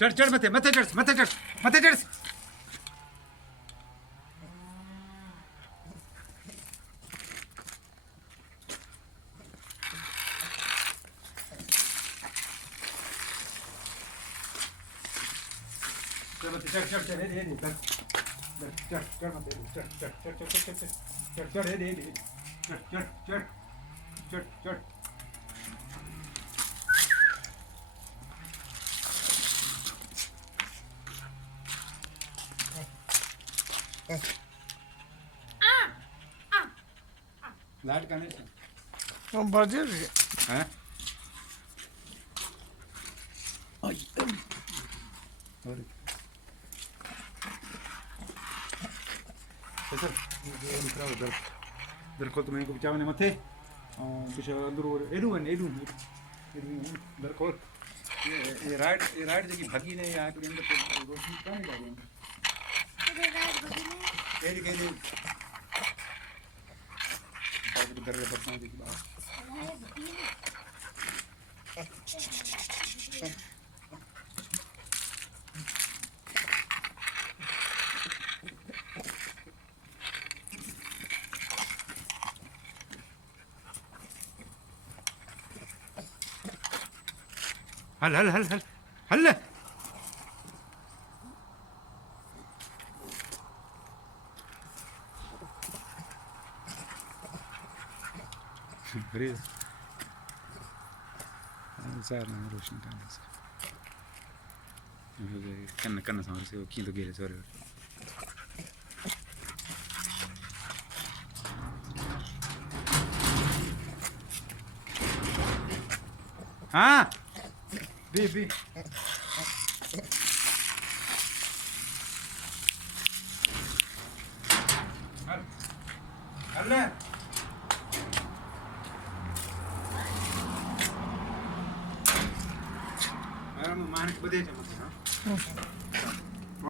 चढ़ चढ़ मथे मथे चढ़ मथे चढ़ मथे चढ़ चढ़ चढ़ चढ़ हे चढ़ चढ़ मथे चढ़ चढ़ चढ़ चढ़ चढ़ चढ़ चढ़ हे चढ़ चढ़ चढ़ चढ़ चढ़ लाइट का नहीं बजे हैं और सर ये निकला उधर खोल तुम्हें को बचाने मथे कुछ अंदर और एडू उधर खोल ये राइट जगह भगी ने यहाँ पे अंदर रोशनी कहाँ नहीं लगी ये के उधर बरसात की बात हल हल हल हल हल अरे सर ना रोशन करना सर करना समझ से वो की तो गिरे सॉरी हाँ बी हल मानक बधे છે